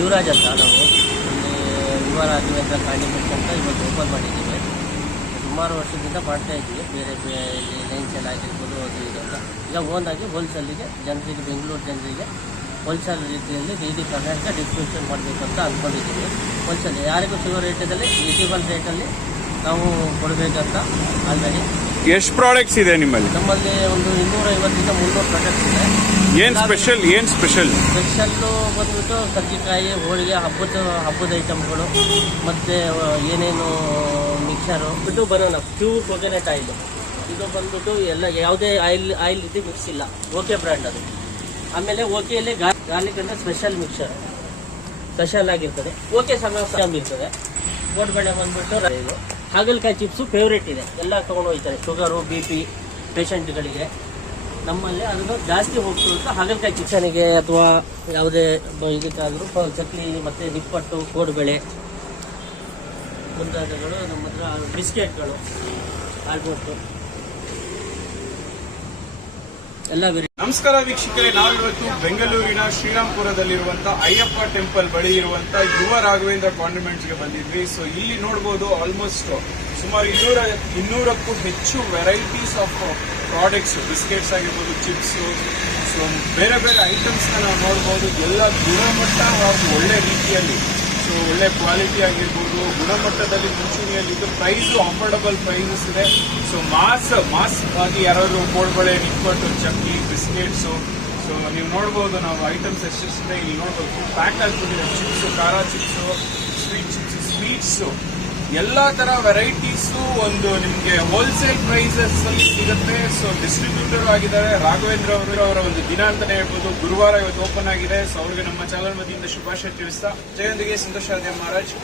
ಯುವರಾಜ್ ಅಂತ ನಾವು ಯುವ ರಾಘವೇಂದ್ರ ಕಾಂಡಿಮೆಂಟ್ಸ್ ಅಂತ ಇವತ್ತು ಓಪನ್ ಮಾಡಿದ್ದೀವಿ. ಸುಮಾರು ವರ್ಷದಿಂದ ಮಾಡ್ತಾ ಇದ್ದೀವಿ. ಬೇರೆ ರೇಂಜಲ್ಲಿ ಆಗಿರ್ಬೋದು, ಅದು ಇದು ಅಂತ. ಈಗ ಓನಾಗಿ ಹೋಲ್ಸೇಲಿಗೆ ಜನರಿಗೆ, ಬೆಂಗಳೂರು ಜನರಿಗೆ ಹೋಲ್ಸೇಲ್ ರೀತಿಯಲ್ಲಿ ಡಿ ಕರ್ನಾಟಕ ಡಿಸ್ಟ್ರಿಬ್ಯೂಷನ್ ಮಾಡಬೇಕು ಅಂತ ಅಂದ್ಕೊಂಡಿದ್ದೀವಿ ಹೋಲ್ಸೇಲ್ ಯಾರಿಗೂ ಸಿಗೋ ರೇಟಲ್ಲಿ ರಿಸೀಬಲ್ ರೇಟಲ್ಲಿ ನಾವು ಕೊಡಬೇಕಂತ ಆಲ್ರೆಡಿ ಎಷ್ಟು ಪ್ರಾಡಕ್ಟ್ಸ್ ಇದೆ ನಿಮ್ಮಲ್ಲಿ? ನಮ್ಮಲ್ಲಿ ಒಂದು ಇನ್ನೂರ ಐವತ್ತರಿಂದ ಮುನ್ನೂರು ಪ್ರಾಡಕ್ಟ್ಸ್ ಇದೆ. ಏನ್ ಸ್ಪೆಷಲ್ ಏನ್ ಸ್ಪೆಷಲ್ ಸ್ಪೆಷಲ್ಲು ಬಂದ್ಬಿಟ್ಟು ಕರ್ಜಿಕಾಯಿ ಹೋಳಿಗೆ ಹಬ್ಬದ ಹಬ್ಬದ ಐಟಮ್ಗಳು ಮತ್ತು ಏನೇನು ಮಿಕ್ಸರು ಬಿಟ್ಟು ಬರೋಣ ಕ್ಯೂ ಕೊಕೊನೆಟ್ ಆಯಿಲ್ ಇದು ಬಂದ್ಬಿಟ್ಟು ಎಲ್ಲ ಯಾವುದೇ ಆಯಿಲ್ ಆಯಿಲ್ ಇದ್ದು ಮಿಕ್ಸ್ ಇಲ್ಲ. ಓಕೆ ಬ್ರ್ಯಾಂಡ್ ಅದು. ಆಮೇಲೆ ಓಕೆಯಲ್ಲಿ ಗಾರ್ಲಿಕ್ ಅಂದರೆ ಸ್ಪೆಷಲ್ ಮಿಕ್ಸರ್ ಸ್ಪೆಷಲ್ ಆಗಿರ್ತದೆ. ಓಕೆ ಸಮಸ್ಯೆ ಇರ್ತದೆ. ಕೋಟ್ಬೇಳೆ ಬಂದ್ಬಿಟ್ಟು ಇದು. ಹಾಗಲಕಾಯಿ ಚಿಪ್ಸು ಫೇವ್ರೇಟ್ ಇದೆ. ಎಲ್ಲ ತೊಗೊಂಡು ಹೋಗ್ತಾರೆ. ಶುಗರು, ಬಿ ಪಿ, ಪೇಷಂಟ್ಗಳಿಗೆ. ನಮ್ಮಲ್ಲಿ ಅದನ್ನು ಜಾಸ್ತಿ ಹೋಗ್ತು ಹಾಗಲಕಾಯಿ ಚಿಪ್ಸನಿಗೆ ಅಥವಾ ಯಾವುದೇ ಇದಕ್ಕಾದರೂ ಚಕ್ಲಿ ಮತ್ತು ನಿಪ್ಪಟ್ಟು ಕೋಡುಬಳೆ ಮುಂತಾದಗಳು ನಮ್ಮ ಹತ್ರ ಬಿಸ್ಕೆಟ್ಗಳು, ಆಲ್ಮೋಸ್ಟು. ಎಲ್ಲ ನಮಸ್ಕಾರ ವೀಕ್ಷಕರೇ, ನಾವಿವತ್ತು ಬೆಂಗಳೂರಿನ ಶ್ರೀರಾಮ್ಪುರದಲ್ಲಿರುವಂತಹ ಅಯ್ಯಪ್ಪ ಟೆಂಪಲ್ ಬಳಿ ಇರುವಂತಹ ಯುವ ರಾಘವೇಂದ್ರ ಕಾಂಡಿಮೆಂಟ್ಸ್ಗೆ ಬಂದಿದ್ವಿ. ಸೊ ಇಲ್ಲಿ ನೋಡಬಹುದು ಆಲ್ಮೋಸ್ಟ್ ಸುಮಾರು ಇನ್ನೂರ, ಇನ್ನೂರಕ್ಕೂ ಹೆಚ್ಚು ವೆರೈಟೀಸ್ ಆಫ್ ಪ್ರಾಡಕ್ಟ್ಸ್ ಬಿಸ್ಕೆಟ್ಸ್ ಆಗಿರ್ಬೋದು ಚಿಪ್ಸ್ ಸೊ ಬೇರೆ ಬೇರೆ ಐಟಮ್ಸ್ ನಾವು ನೋಡಬಹುದು ಎಲ್ಲ ಗುಣಮಟ್ಟ ಹಾಗೂ ಒಳ್ಳೆ ರೀತಿಯಲ್ಲಿ ಸೊ ಒಳ್ಳೆ ಕ್ವಾಲಿಟಿ ಆಗಿರ್ಬೋದು, ಗುಣಮಟ್ಟದಲ್ಲಿ ಮುಂಚೂಣಿಯಲ್ಲಿ ಪ್ರೈಸು ಅಫೋರ್ಡಬಲ್ ಪ್ರೈಸಸ್ ಇದೆ. ಸೊ ಮಾಸ್ ಮಾಸ್ ಆಗಿ ಯಾರಾದರೂ ಕೋಡ್ಬಳೆ ನಿಪ್ಪಟ್ಟು, ಚಕ್ಕಿ ಬಿಸ್ಕೆಟ್ಸು ಸೊ ನೀವು ನೋಡ್ಬೋದು ನಾವು ಐಟಮ್ಸ್ ಎಷ್ಟೆಷ್ಟಿದೆ ಇಲ್ಲಿ ನೋಡ್ಬೋದು. ಪ್ಯಾಕ್ ಆಗ್ಬಿಟ್ಟಿದೆ ಚಿಪ್ಸು ಖಾರ ಚಿಪ್ಸು ಸ್ವೀಟ್ ಚಿಪ್ಸು ಸ್ವೀಟ್ಸು ಎಲ್ಲಾ ತರ ವೆರೈಟೀಸು ಒಂದು ನಿಮ್ಗೆ ಹೋಲ್ಸೇಲ್ ಪ್ರೈಸಸ್ ಅಲ್ಲಿ ಸಿಗುತ್ತೆ. ಸೊ ಡಿಸ್ಟ್ರಿಬ್ಯೂಟರ್ ಆಗಿದ್ದಾರೆ. ರಾಘವೇಂದ್ರ ಅವರು ಅವರ ಒಂದು ದಿನ ಅಂತಾನೆ ಹೇಳ್ಬೋದು. ಗುರುವಾರ ಇವತ್ತು ಓಪನ್ ಆಗಿದೆ. ಸೊ ಅವ್ರಿಗೆ ನಮ್ಮ ಚಾನಲ್ ವತಿಯಿಂದ ಶುಭಾಶಯ ತಿಳಿಸ್ತಾ, ಜಯೊಂದಿಗೆ ಸಂತೋಷ ಮಹಾರಾಜ್.